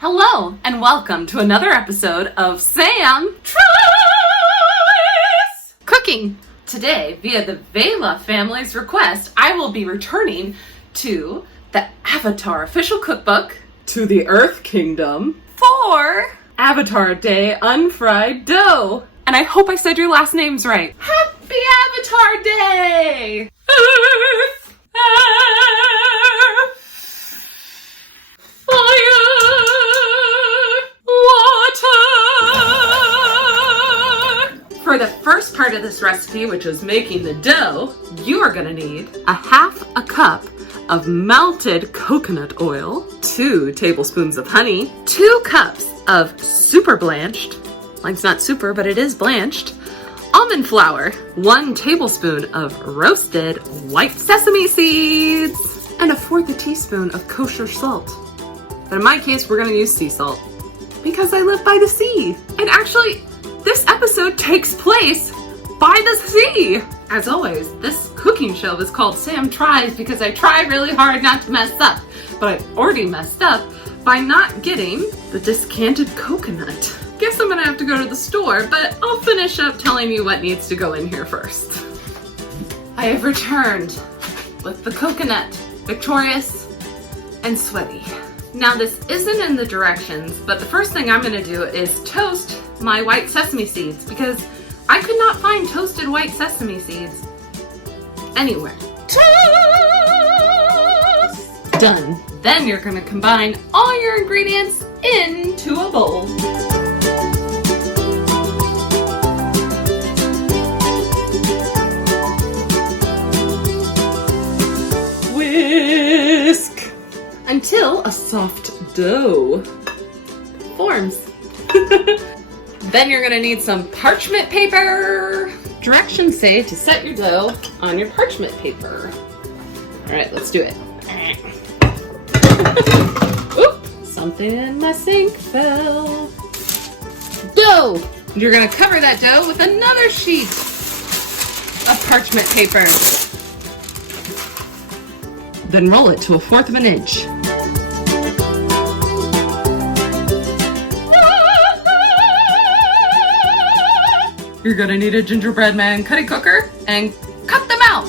Hello, and welcome to another episode of Sam Tries Cooking. Today, via the Vela family's request, I will be returning to the Avatar official cookbook to the Earth Kingdom for Avatar Day Unfried Dough. And I hope I said your last names right. Happy Avatar Day! Earth, air, fire, water! For the first part of this recipe, which is making the dough, you are gonna need a half a cup of melted coconut oil, 2 tablespoons of honey, 2 cups of super blanched, like it's not super, but it is blanched, almond flour, 1 tablespoon of roasted white sesame seeds, and 1/4 teaspoon of kosher salt. But in my case, we're gonna use sea salt because I live by the sea. And actually, this episode takes place by the sea. As always, this cooking show is called Sam Tries because I try really hard not to mess up, but I already messed up by not getting the discanted coconut. Guess I'm gonna have to go to the store, but I'll finish up telling you what needs to go in here first. I have returned with the coconut, victorious and sweaty. Now this isn't in the directions, but the first thing I'm gonna do is toast my white sesame seeds because I could not find toasted white sesame seeds anywhere. Toast! Done. Then you're gonna combine all your ingredients into a bowl. Whisk until a soft dough forms. Then you're gonna need some parchment paper. Directions say to set your dough on your parchment paper. All right, let's do it. Oop, something in my sink fell. Dough! You're gonna cover that dough with another sheet of parchment paper. Then roll it to 1/4 of an inch. You're gonna need a gingerbread man cutting cooker and cut them out.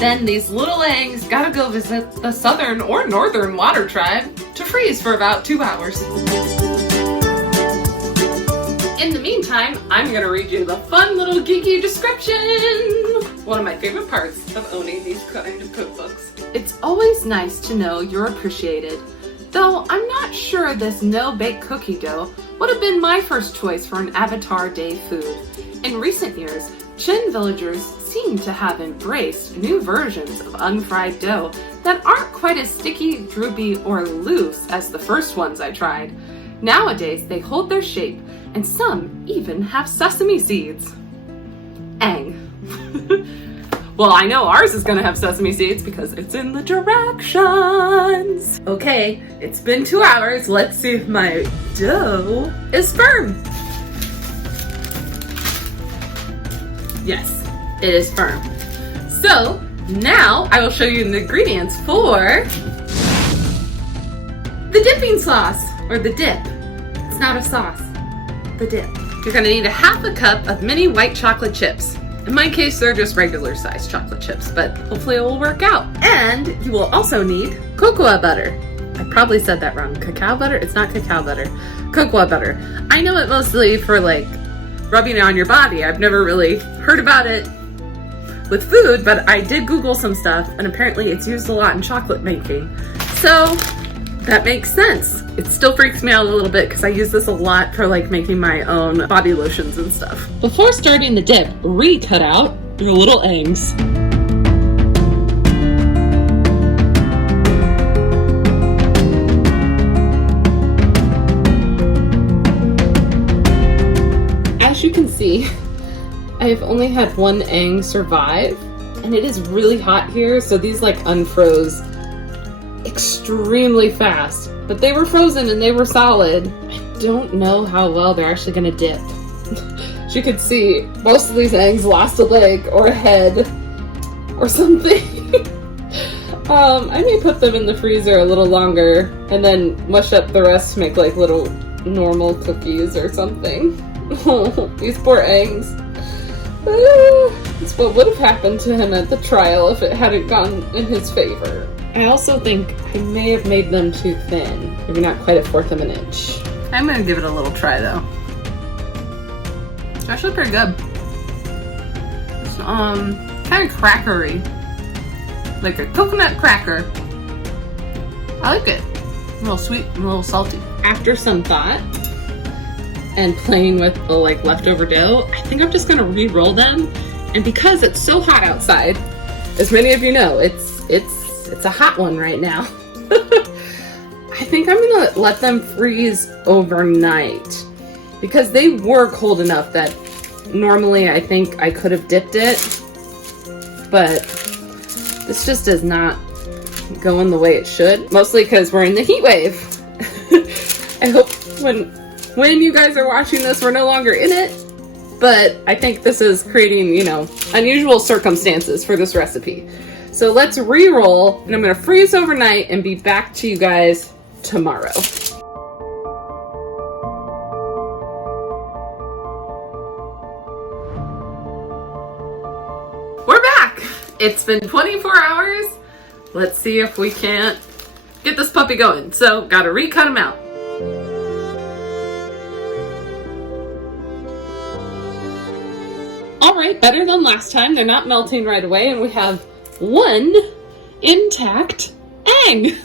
Then these little eggs gotta go visit the southern or northern water tribe to freeze for about 2 hours. In the meantime, I'm gonna read you the fun little geeky description. One of my favorite parts of owning these kind of cookbooks. It's always nice to know you're appreciated. Though I'm not sure this no-bake cookie dough would have been my first choice for an Avatar Day food. In recent years, Chin villagers seem to have embraced new versions of unfried dough that aren't quite as sticky, droopy, or loose as the first ones I tried. Nowadays, they hold their shape, and some even have sesame seeds. Ang. Well, I know ours is gonna have sesame seeds because it's in the directions. Okay, it's been 2 hours. Let's see if my dough is firm. Yes, it is firm. So now I will show you the ingredients for the dipping sauce, or the dip. It's not a sauce, the dip. You're gonna need 1/2 cup of mini white chocolate chips. In my case, they're just regular sized chocolate chips, but hopefully it will work out. And you will also need cocoa butter. I probably said that wrong. Cacao butter? It's not cacao butter. Cocoa butter. I know it mostly for like rubbing it on your body. I've never really heard about it with food, but I did Google some stuff and apparently it's used a lot in chocolate making. So that makes sense. It still freaks me out a little bit because I use this a lot for like making my own body lotions and stuff. Before starting the dip, re-cut out your little eggs. As you can see, I have only had 1 egg survive, and it is really hot here, so these like unfroze extremely fast, but they were frozen and they were solid. I don't know how well they're actually gonna dip. As you can see, most of these eggs lost a leg or a head or something. I may put them in the freezer a little longer and then mush up the rest to make like little normal cookies or something. These poor eggs. It's what would have happened to him at the trial if it hadn't gone in his favor. I also think I may have made them too thin. Maybe not quite a fourth of an inch. I'm gonna give it a little try though. It's actually pretty good. It's kind of crackery. Like a coconut cracker. I like it. A little sweet, a little salty. After some thought and playing with the like leftover dough, I think I'm just gonna re-roll them. And because it's so hot outside, as many of you know, it's a hot one right now. I think I'm gonna let them freeze overnight because they were cold enough that normally I think I could have dipped it, but this just does not go in the way it should. Mostly because we're in the heat wave. I hope when you guys are watching this, we're no longer in it. But I think this is creating, you know, unusual circumstances for this recipe. So let's re-roll, and I'm gonna freeze overnight and be back to you guys tomorrow. We're back! It's been 24 hours. Let's see if we can't get this puppy going. So, gotta recut him out. All right, better than last time. They're not melting right away, and we have one intact egg.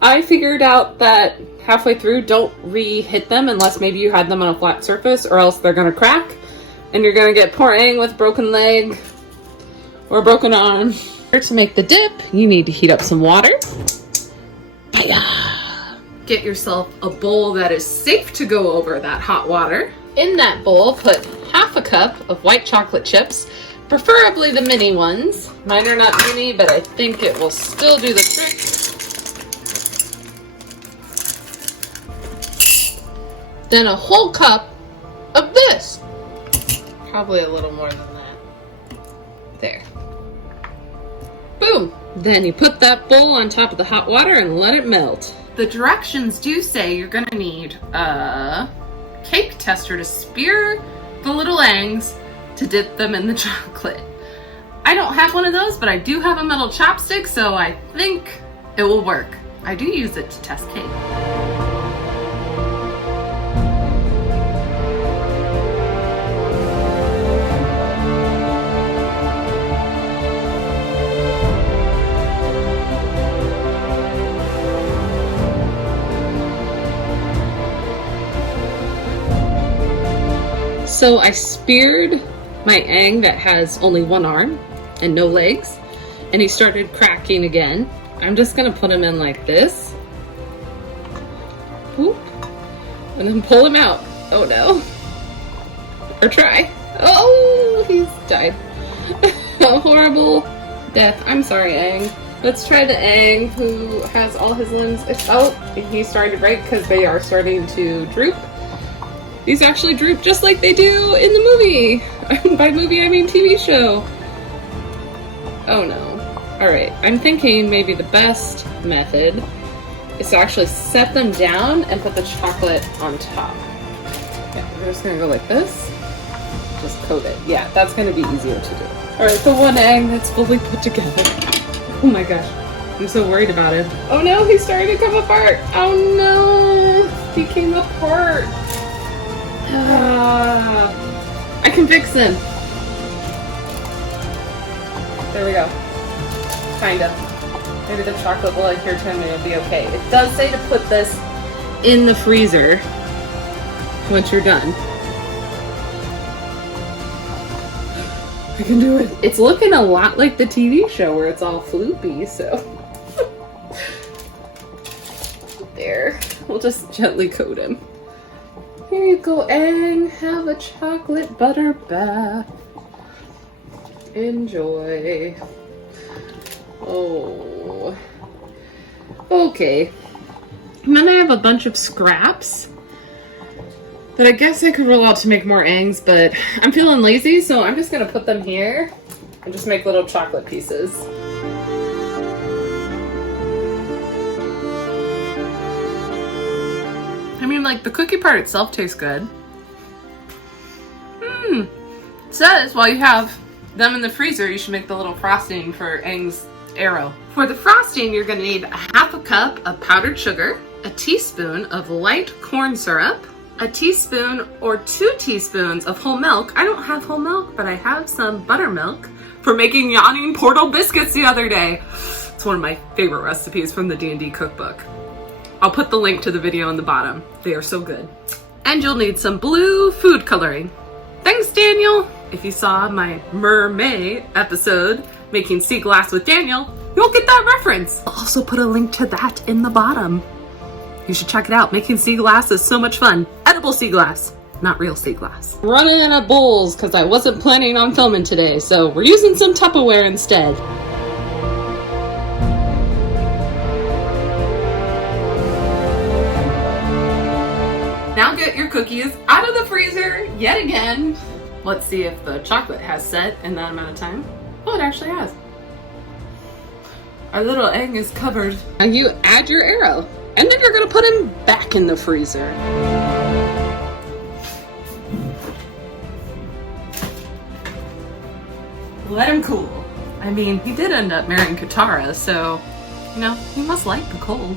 I figured out that halfway through, don't re-hit them unless maybe you had them on a flat surface, or else they're gonna crack, and you're gonna get poor egg with broken leg or broken arm. To make the dip, you need to heat up some water. Baya! Get yourself a bowl that is safe to go over that hot water. In that bowl, put half a cup of white chocolate chips, preferably the mini ones. Mine are not mini, but I think it will still do the trick. Then a whole cup of this. Probably a little more than that. There. Boom! Then you put that bowl on top of the hot water and let it melt. The directions do say you're gonna need a cake tester to spear the little eggs to dip them in the chocolate. I don't have one of those, but I do have a metal chopstick, so I think it will work. I do use it to test cake. So I speared my egg that has only one arm and no legs, and he started cracking again. I'm just gonna put him in like this. Whoop. And then pull him out. Oh no. Or try. Oh, he's died. A horrible death. I'm sorry, egg. Let's try the egg who has all his limbs. Oh, he's starting to break because they are starting to droop. These actually droop just like they do in the movie. By movie, I mean TV show. Oh no. Alright, I'm thinking maybe the best method is to actually set them down and put the chocolate on top. Okay, we're just gonna go like this. Just coat it. Yeah, that's gonna be easier to do. Alright, the one egg that's fully put together. Oh my gosh. I'm so worried about him. Oh no, he's starting to come apart. Oh no. He came apart. I can fix him. There we go. Kind of. Maybe the chocolate will adhere to him and it'll be okay. It does say to put this in the freezer once you're done. I can do it. It's looking a lot like the TV show where it's all floopy, so. There. We'll just gently coat him. Here you go, Anne. Have a chocolate butter bath. Enjoy. Oh. Okay. And then I have a bunch of scraps that I guess I could roll out to make more eggs, but I'm feeling lazy, so I'm just gonna put them here and just make little chocolate pieces. like the cookie part itself tastes good. It says while you have them in the freezer, you should make the little frosting for Aang's arrow. For the frosting, you're gonna need a half a cup of powdered sugar, a teaspoon of light corn syrup, a teaspoon or 2 teaspoons of whole milk. I don't have whole milk, but I have some buttermilk for making yawning portal biscuits the other day. It's one of my favorite recipes from the D&D cookbook. I'll put the link to the video in the bottom. They are so good. And you'll need some blue food coloring. Thanks, Daniel. If you saw my Mermaid episode, making sea glass with Daniel, you'll get that reference. I'll also put a link to that in the bottom. You should check it out. Making sea glass is so much fun. Edible sea glass, not real sea glass. Running out of bowls because I wasn't planning on filming today, so we're using some Tupperware instead. Now get your cookies out of the freezer yet again. Let's see if the chocolate has set in that amount of time. Oh, it actually has. Our little egg is covered. Now you add your arrow, and then you're gonna put him back in the freezer. Let him cool. I mean, he did end up marrying Katara, so, you know, he must like the cold.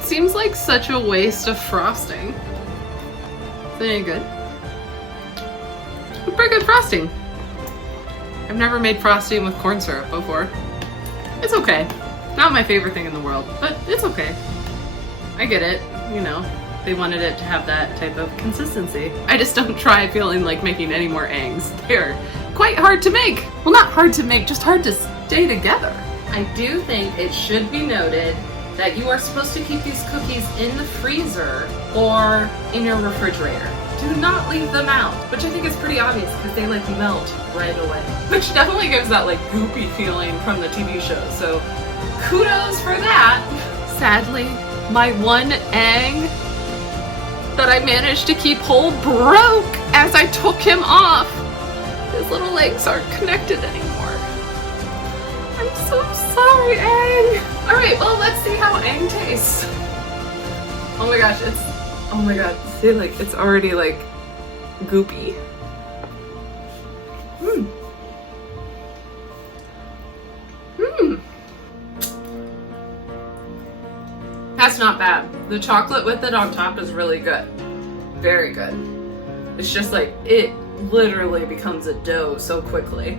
Seems like such a waste of frosting. Very good. Pretty good frosting. I've never made frosting with corn syrup before. It's okay. Not my favorite thing in the world, but it's okay. I get it, you know. They wanted it to have that type of consistency. I just don't try feeling like making any more Aangs. They're quite hard to make. Well, not hard to make, just hard to stay together. I do think it should be noted that you are supposed to keep these cookies in the freezer or in your refrigerator. Do not leave them out, which I think is pretty obvious because they like melt right away. Which definitely gives that like goopy feeling from the TV show, so kudos for that. Sadly, my one egg that I managed to keep whole broke as I took him off. His little legs aren't connected anymore. I'm so sorry, Aang. Alright, well, let's see how Aang tastes. Oh my gosh, oh my god, see, like, it's already, like, goopy. That's not bad. The chocolate with it on top is really good. Very good. It's just like, it literally becomes a dough so quickly.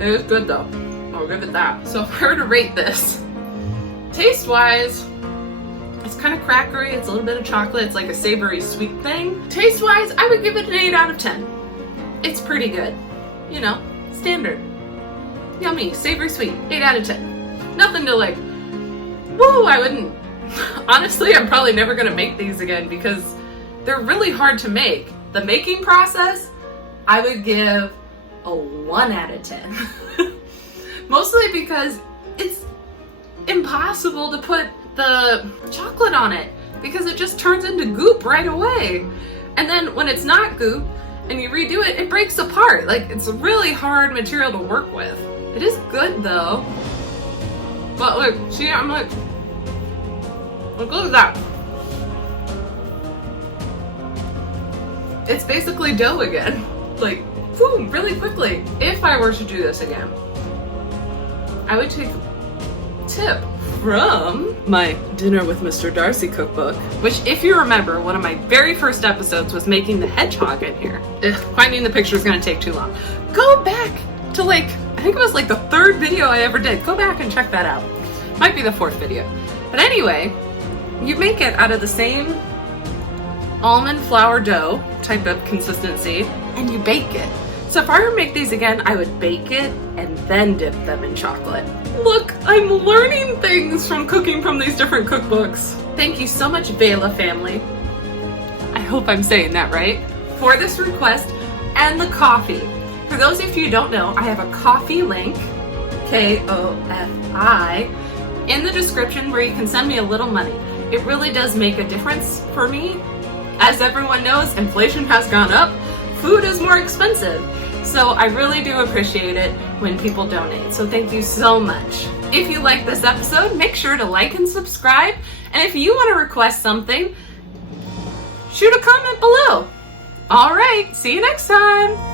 It is good though. I'll give it that. So if I were to rate this, taste-wise, it's kind of crackery. It's a little bit of chocolate. It's like a savory sweet thing. Taste-wise, I would give it an 8 out of 10. It's pretty good. You know, standard. Yummy, savory sweet, 8 out of 10. Nothing to like, woo, I wouldn't. Honestly, I'm probably never gonna make these again because they're really hard to make. The making process, I would give a 1 out of 10. Mostly because it's impossible to put the chocolate on it because it just turns into goop right away. And then when it's not goop and you redo it, it breaks apart. Like, it's a really hard material to work with. It is good though. But look, see, I'm like, look at that. It's basically dough again. Like, boom, really quickly. If I were to do this again, I would take a tip from my Dinner with Mr. Darcy cookbook, which, if you remember, one of my very first episodes was making the hedgehog in here. Finding the picture is gonna take too long. Go back to like, I think it was like the 3rd video I ever did. Go back and check that out. Might be the 4th video. But anyway, you make it out of the same almond flour dough type of consistency and you bake it. So if I were to make these again, I would bake it and then dip them in chocolate. Look, I'm learning things from cooking from these different cookbooks. Thank you so much, Vela family. I hope I'm saying that right. For this request and the coffee. For those of you who don't know, I have a coffee link, Ko-Fi, in the description where you can send me a little money. It really does make a difference for me. As everyone knows, inflation has gone up. Food is more expensive. So I really do appreciate it when people donate. So thank you so much. If you like this episode, make sure to like and subscribe And if you want to request something, shoot a comment below. All right, see you next time.